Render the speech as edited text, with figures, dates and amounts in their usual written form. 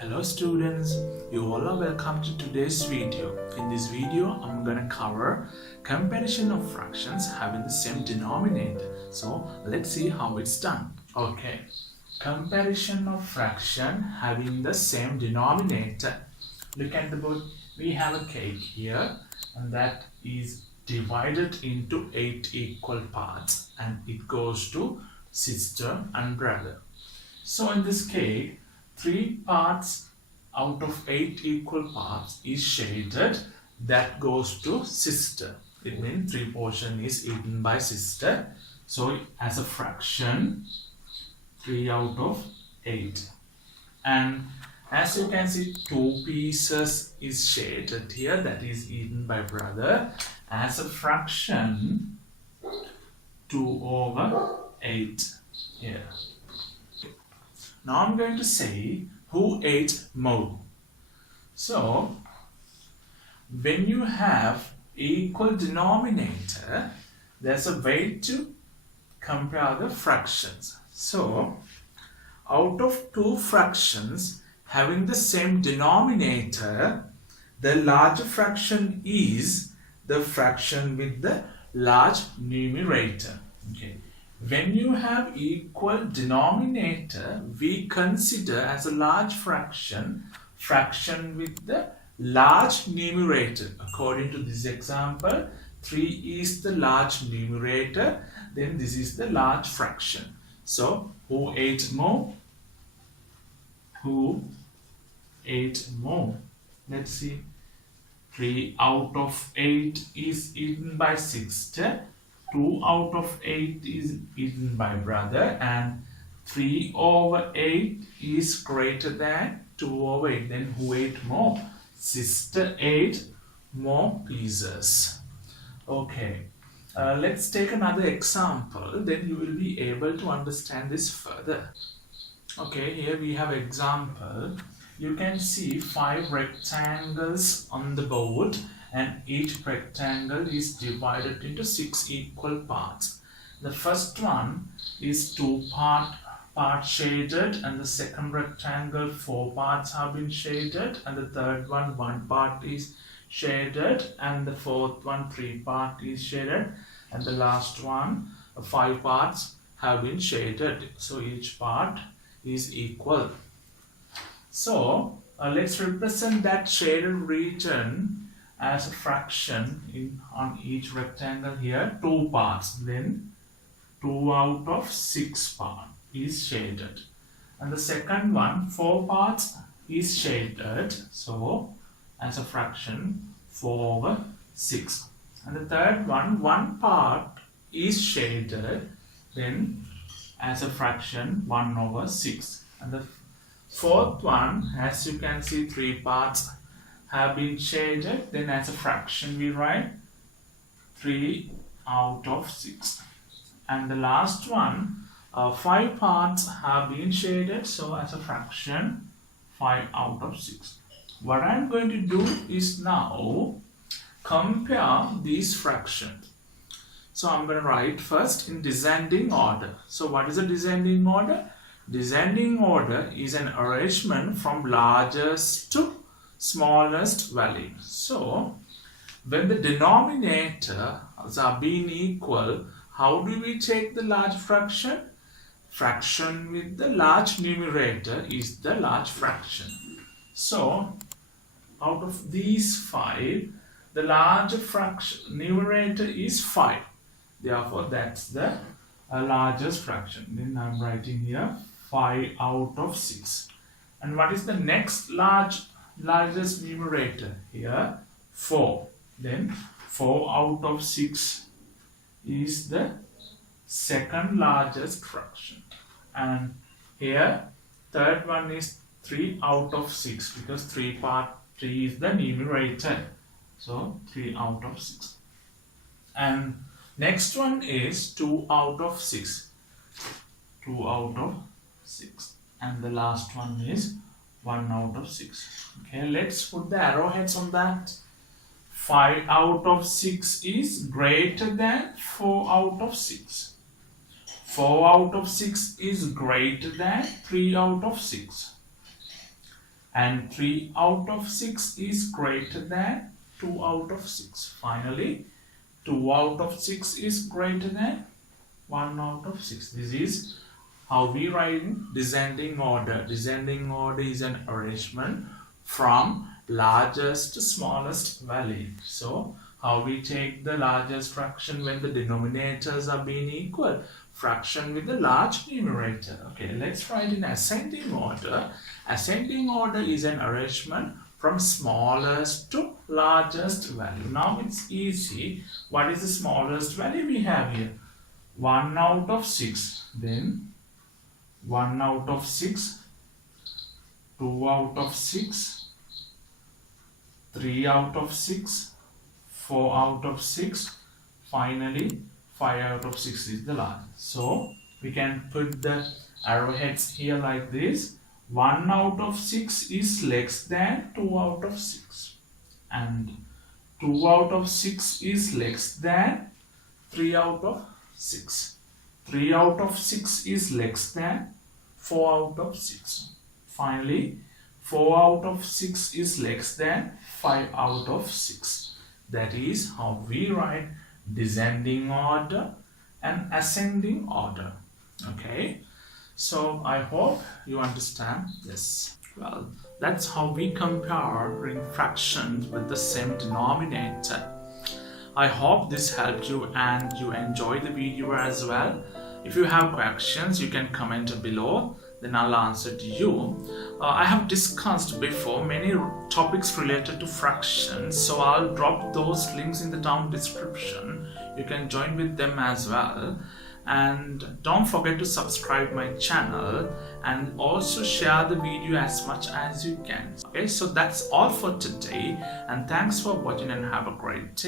Hello students, you all are welcome to today's video. In this video, I'm gonna cover comparison of fractions having the same denominator. So let's see how it's done. Okay, comparison of fraction having the same denominator. Look at the board. We have a cake here and that is divided into 8 equal parts and it goes to sister and brother. So in this cake, 3 parts out of 8 equal parts is shaded, that goes to sister. It means 3 portion is eaten by sister. So as a fraction, 3 out of 8. And as you can see, 2 pieces is shaded here, that is eaten by brother. As a fraction, 2 over 8 here. Now I'm going to say who ate more. So when you have equal denominator, there's a way to compare the fractions. So out of 2 fractions having the same denominator, the larger fraction is the fraction with the large numerator. Okay. When you have equal denominator, we consider as a large fraction with the large numerator. According to this example, 3 is the large numerator, then this is the large fraction. So, who ate more? Who ate more? Let's see. 3 out of 8 is eaten by sister. 2 out of 8 is eaten by brother, and 3 over 8 is greater than 2 over 8. Then who ate more? Sister ate more pieces. Okay, let's take another example, then you will be able to understand this further. Okay, here we have example. You can see 5 rectangles on the board, and each rectangle is divided into 6 equal parts. The first one is 2 part shaded, and the second rectangle 4 parts have been shaded, and the third one 1 part is shaded, and the fourth one 3 part is shaded, and the last one 5 parts have been shaded. So each part is equal. So let's represent that shaded region as a fraction on each rectangle here, 2 parts. Then 2 out of 6 part is shaded. And the second one, 4 parts is shaded. So as a fraction, 4 over 6. And the third one, 1 part is shaded. Then as a fraction, 1 over 6. And the fourth one, as you can see, 3 parts have been shaded. Then as a fraction we write 3 out of 6. And the last one, 5 parts have been shaded. So as a fraction, 5 out of 6. What I am going to do is now compare these fractions. So I am going to write first in descending order. So what is a descending order? Descending order is an arrangement from largest to smallest value. So when the denominators are being equal, how do we take the large fraction? Fraction with the large numerator is the large fraction. So out of these 5, the large fraction numerator is 5. Therefore that's the largest fraction. Then I'm writing here 5 out of 6. And what is the next largest numerator? Here 4. Then 4 out of 6 is the second largest fraction. And here third one is 3 out of 6, because 3 is the numerator. So 3 out of 6. And next one is 2 out of 6. 2 out of 6. And the last one is 1 out of 6. Okay, let's put the arrowheads on that. 5 out of 6 is greater than 4 out of 6. 4 out of 6 is greater than 3 out of 6. and 3 out of 6 is greater than 2 out of 6. Finally, 2 out of 6 is greater than 1 out of 6. This is how we write in descending order. Descending order is an arrangement from largest to smallest value. So how we take the largest fraction when the denominators are being equal? Fraction with the large numerator. Okay, let's write in ascending order. Ascending order is an arrangement from smallest to largest value. Now it's easy. What is the smallest value we have here? 1 out of 6. Then 1 out of 6, 2 out of 6, 3 out of 6, 4 out of 6, finally 5 out of 6 is the largest. So we can put the arrowheads here like this. 1 out of 6 is less than 2 out of 6, and 2 out of 6 is less than 3 out of 6. 3 out of 6 is less than 4 out of 6. Finally, 4 out of 6 is less than 5 out of 6. That is how we write descending order and ascending order. Okay, so I hope you understand this. Well, that's how we compare fractions with the same denominator. I hope this helped you and you enjoyed the video as well. If you have questions, you can comment below, then I'll answer to you. I have discussed before many topics related to fractions, so I'll drop those links in the down description. You can join with them as well. And don't forget to subscribe my channel and also share the video as much as you can. Okay, so that's all for today, and thanks for watching and have a great day.